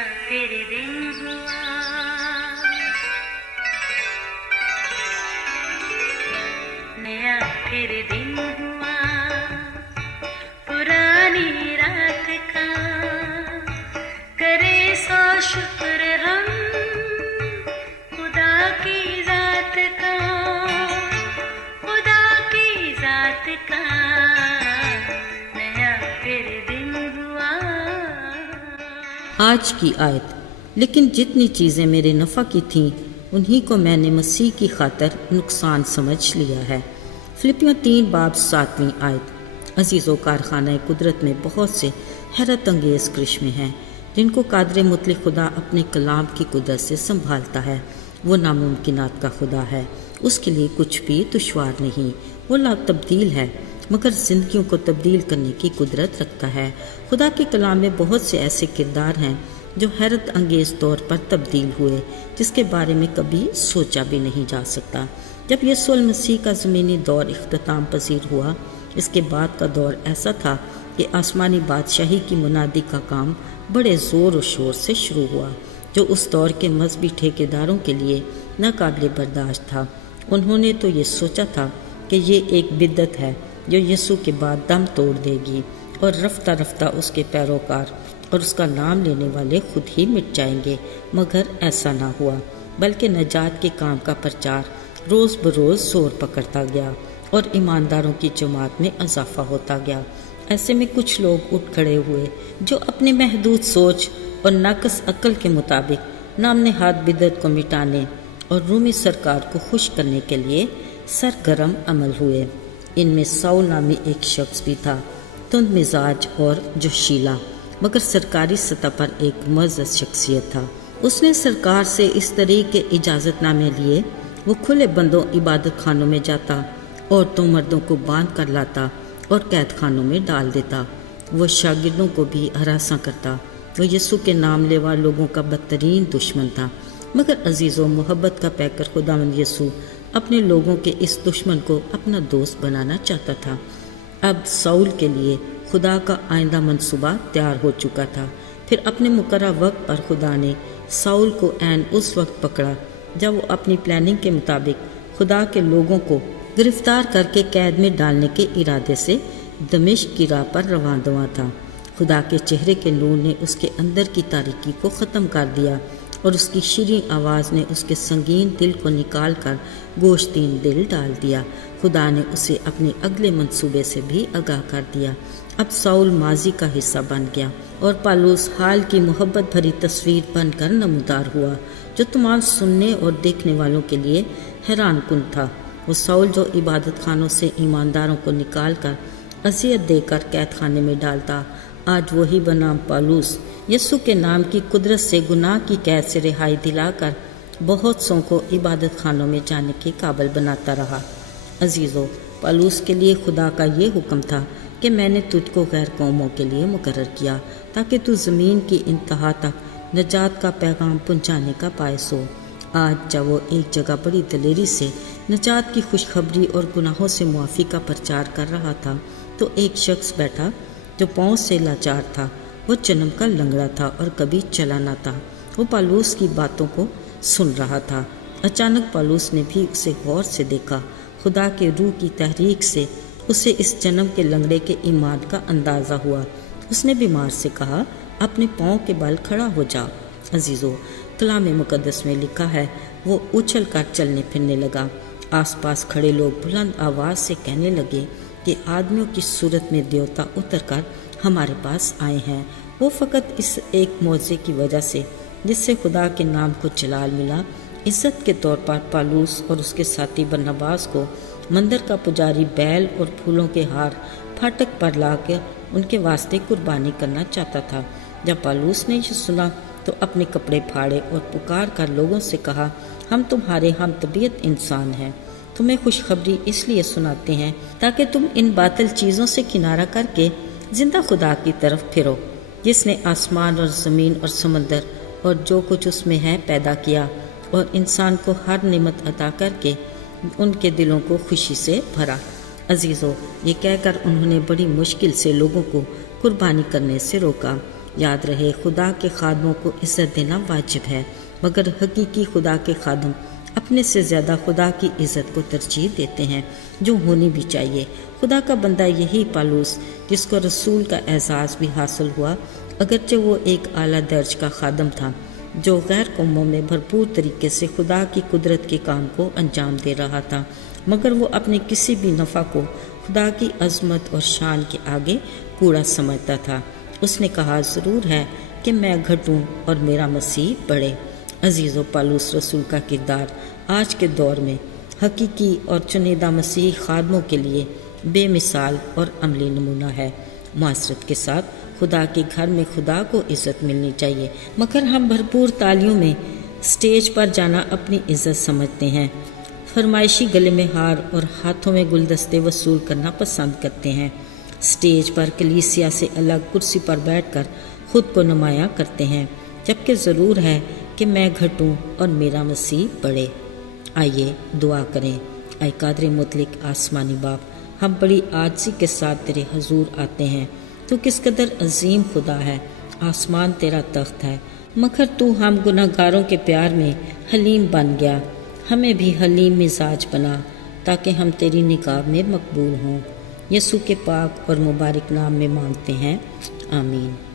फिर दिन हुआ, नया फिर दिन हुआ, पुरानी रात का करे सो शुक्र हम खुदा की जात का, खुदा की जात का नया फिर दिन हुआ। आज की आयत, लेकिन जितनी चीज़ें मेरे नफ़ा की थीं उन्हीं को मैंने मसीह की खातर नुकसान समझ लिया है। फिलिपियों 3 बाब 7वीं आयत। अजीज़ों, कारखाना कुदरत में बहुत से हैरत अंगेज़ करिश्मे हैं जिनको कादर मुतलक खुदा अपने कलाम की कुदरत से संभालता है। वो नामुमकिनात का खुदा है, उसके लिए कुछ भी दुश्वार नहीं। वो ला तब्दील है मगर ज़िंदगियों को तब्दील करने की कुदरत रखता है। खुदा के कलाम में बहुत से ऐसे किरदार हैं जो हैरत अंगेज़ तौर पर तब्दील हुए, जिसके बारे में कभी सोचा भी नहीं जा सकता। जब यीशु मसीह का ज़मीनी दौर इख्तिताम पजीर हुआ, इसके बाद का दौर ऐसा था कि आसमानी बादशाही की मुनादी का काम बड़े ज़ोर और शोर से शुरू हुआ, जो उस दौर के मजहबी ठेकेदारों के लिए नाकाबिल बर्दाश्त था। उन्होंने तो ये सोचा था कि ये एक बिद्दत है जो यीशु के बाद दम तोड़ देगी और रफ्ता रफ्ता उसके पैरोकार और उसका नाम लेने वाले खुद ही मिट जाएंगे। मगर ऐसा ना हुआ, बल्कि नजात के काम का प्रचार रोज़ बरोज़ जोर पकड़ता गया और ईमानदारों की जमात में इजाफा होता गया। ऐसे में कुछ लोग उठ खड़े हुए जो अपनी महदूद सोच और नाकस अक्ल के मुताबिक नामनेहाद बिदत को मिटाने और रूमी सरकार को खुश करने के लिए सरगर्म अमल हुए। इनमें साउल नामी एक शख्स भी था, तुंद मिजाज और जोशीला, मगर सरकारी सतह पर एक मुअज़्ज़ज़ शख्सियत था। उसने सरकार से इस तरह के इजाज़तनामे लिए वो खुले बंदों इबादत खानों में जाता, औरतों मर्दों को बांध कर लाता और कैद खानों में डाल देता। वो शागिर्दों को भी हरासा करता। वो यीशु के नाम लेवा लोगों का बदतरीन दुश्मन था। मगर अजीज़ों, मोहब्बत का पैकर खुदावंद यीशु अपने लोगों के इस दुश्मन को अपना दोस्त बनाना चाहता था। अब साउल के लिए खुदा का आइंदा मंसूबा तैयार हो चुका था। फिर अपने मुकर्रर वक्त पर खुदा ने साउल को ऐन उस वक्त पकड़ा जब वो अपनी प्लानिंग के मुताबिक खुदा के लोगों को गिरफ्तार करके कैद में डालने के इरादे से दमिश्क की राह पर रवां था। खुदा के चेहरे के नूर ने उसके अंदर की तारीकी को ख़त्म कर दिया और उसकी शीरीं आवाज़ ने उसके संगीन दिल को निकाल कर गोश्तीन दिल डाल दिया। खुदा ने उसे अपने अगले मंसूबे से भी आगाह कर दिया। अब साउल माजी का हिस्सा बन गया और पालूस हाल की मोहब्बत भरी तस्वीर बनकर नमूदार हुआ, जो तमाम सुनने और देखने वालों के लिए हैरान कुन था। वो साउल जो इबादत खानों से ईमानदारों को निकाल कर अज़ियत देकर कैद खाने में डालता, आज वही बनाम पालूस यीशु के नाम की कुदरत से गुनाह की कैद से रिहाई दिलाकर बहुत सौ को इबादत खानों में जाने के काबिल बनाता रहा। अजीज़ों, पालूस के लिए खुदा का ये हुक्म था कि मैंने तुझको गैर कौमों के लिए मुकर्रर किया ताकि तू ज़मीन की इंतहा तक नजात का पैगाम पहुँचाने का बायस हो। आज जब वो एक जगह बड़ी दलेरी से नजात की खुशखबरी और गुनाहों से मुआफ़ी का प्रचार कर रहा था, तो एक शख्स बैठा जो पाँव से लाचार था। वो जन्म का लंगड़ा था और कभी चला ना था। वो पालूस की बातों को सुन रहा था। अचानक पालूस ने भी उसे गौर से देखा। खुदा के रूह की तहरीक से उसे इस जन्म के लंगड़े के ईमान का अंदाज़ा हुआ। उसने बीमार से कहा, अपने पाँव के बल खड़ा हो जा। अजीज़ों, कलाम मुक़द्दस में लिखा है, वो उछल कर चलने फिरने लगा। आसपास खड़े लोग बुलंद आवाज़ से कहने लगे कि आदमियों की सूरत में देवता उतर कर हमारे पास आए हैं। वो फ़कत इस एक मौजे की वजह से जिससे खुदा के नाम को जलाल मिला, इज़्ज़त के तौर पर पालूस और उसके साथी बरनबास को मंदिर का पुजारी बैल और फूलों के हार फाटक पर लाकर उनके वास्ते कुर्बानी करना चाहता था। जब पालूस ने ये सुना तो अपने कपड़े फाड़े और पुकार कर लोगों से कहा, हम तुम्हारे हम तबीयत इंसान हैं, तुम्हें खुशखबरी इसलिए सुनाते हैं ताकि तुम इन बातिल चीज़ों से किनारा करके जिंदा खुदा की तरफ फिरो, जिसने आसमान और ज़मीन और समंदर और जो कुछ उसमें है पैदा किया और इंसान को हर नेमत अता करके उनके दिलों को खुशी से भरा। अजीज़ों, ये कहकर उन्होंने बड़ी मुश्किल से लोगों को कुर्बानी करने से रोका, یاد رہے خدا کے خادموں کو عزت دینا واجب ہے، مگر حقیقی خدا کے خادم اپنے سے زیادہ خدا کی عزت کو ترجیح دیتے ہیں، جو ہونی بھی چاہیے۔ خدا کا بندہ یہی پالوس، جس کو رسول کا اعزاز بھی حاصل ہوا، اگرچہ وہ ایک اعلیٰ درج کا خادم تھا جو غیر قوموں میں بھرپور طریقے سے خدا کی قدرت کے کام کو انجام دے رہا تھا، مگر وہ اپنے کسی بھی نفع کو خدا کی عظمت اور شان کے آگے کوڑا سمجھتا تھا۔ اس نے کہا، ضرور ہے کہ میں گھٹوں اور میرا مسیح بڑھے۔ عزیزو، پالوس رسول کا کردار آج کے دور میں حقیقی اور چنیدہ مسیحی خادموں کے لیے بے مثال اور عملی نمونہ ہے۔ معاشرت کے ساتھ خدا کے گھر میں خدا کو عزت ملنی چاہیے، مگر ہم بھرپور تالیوں میں سٹیج پر جانا اپنی عزت سمجھتے ہیں، فرمائشی گلے میں ہار اور ہاتھوں میں گلدستے وصول کرنا پسند کرتے ہیں، سٹیج پر کلیسیا سے الگ کرسی پر بیٹھ کر خود کو نمایاں کرتے ہیں، جبکہ ضرور ہے کہ میں گھٹوں اور میرا مسیح بڑھے۔ آئیے دعا کریں۔ اے قادر مطلق آسمانی باپ، ہم بڑی عاجزی کے ساتھ تیرے حضور آتے ہیں۔ تو کس قدر عظیم خدا ہے، آسمان تیرا تخت ہے، مگر تو ہم گناہ گاروں کے پیار میں حلیم بن گیا۔ ہمیں بھی حلیم مزاج بنا تاکہ ہم تیری نگاہ میں مقبول ہوں۔ یسوع کے پاک اور مبارک نام میں مانگتے ہیں، آمین۔